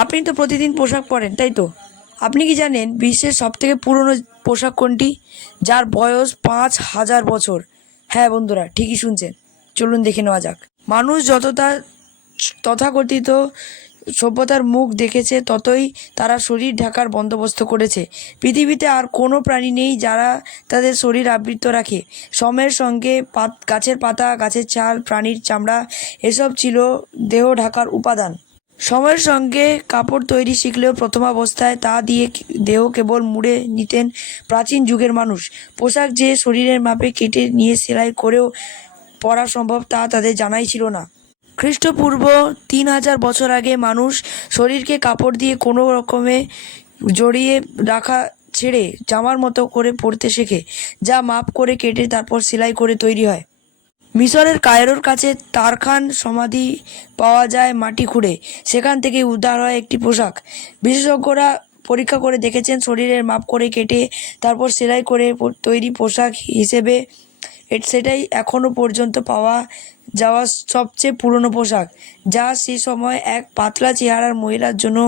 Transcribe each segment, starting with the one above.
আপনি তো প্রতিদিন পোশাক পরেন, তাই তো? আপনি কি জানেন বিশ্বের সবথেকে পুরনো পোশাক কোনটি, যার বয়স 5,000 বছর? হ্যাঁ বন্ধুরা, ঠিকই শুনছেন। চলুন দেখে নেওয়া যাক। মানুষ যতটা তথাকথিত সভ্যতার মুখ দেখেছে, ততই তারা শরীর ঢাকার বন্দোবস্ত করেছে। পৃথিবীতে আর কোনো প্রাণী নেই যারা তাদের শরীর আবৃত রাখে। সময়ের সঙ্গে গাছের পাতা, গাছের ছাল, প্রাণীর চামড়া এসব ছিল দেহ ঢাকার উপাদান। সময়ের সঙ্গে কাপড় তৈরি শিখলেও প্রথমাবস্থায় তা দিয়ে দেহ কেবল মুড়ে নিতেন প্রাচীন যুগের মানুষ। পোশাক যে শরীরের মাপে কেটে নিয়ে সেলাই করেও পরা সম্ভব, তা তাদের জানাই ছিল না। খ্রিস্টপূর্ব 3,000 বছর আগে মানুষ শরীরকে কাপড় দিয়ে কোনো রকমে জড়িয়ে রাখা ছেড়ে জামার মতো করে পরতে শেখে, যা মাপ করে কেটে তারপর সেলাই করে তৈরি হয়। মিশরের কায়রোর কাছে তারখান সমাধি পাওয়া যায় মাটি খুঁড়ে। সেখান থেকে উদ্ধার হয় একটি পোশাক। বিশেষজ্ঞরা পরীক্ষা করে দেখেছেন, শরীরের মাপ করে কেটে তারপর সেলাই করে তৈরি পোশাক হিসেবে সেটাই এখনও পর্যন্ত পাওয়া যাওয়া সবচেয়ে পুরনো পোশাক, যা সে সময় এক পাতলা চেহারার মহিলার জন্য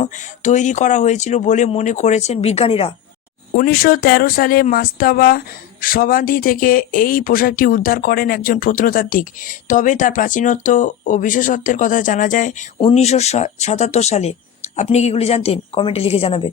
তৈরি করা হয়েছিল বলে মনে করেছেন বিজ্ঞানীরা। 1913 সালে মাস্তাবা সমাধি থেকে এই পোশাকটি উদ্ধার করেন একজন প্রত্নতাত্ত্বিক। তবে তার প্রাচীনত্ব ও বিশেষত্বের কথা জানা যায় 1977 সালে। আপনি কি এগুলি জানতেন? কমেন্টে লিখে জানাবেন।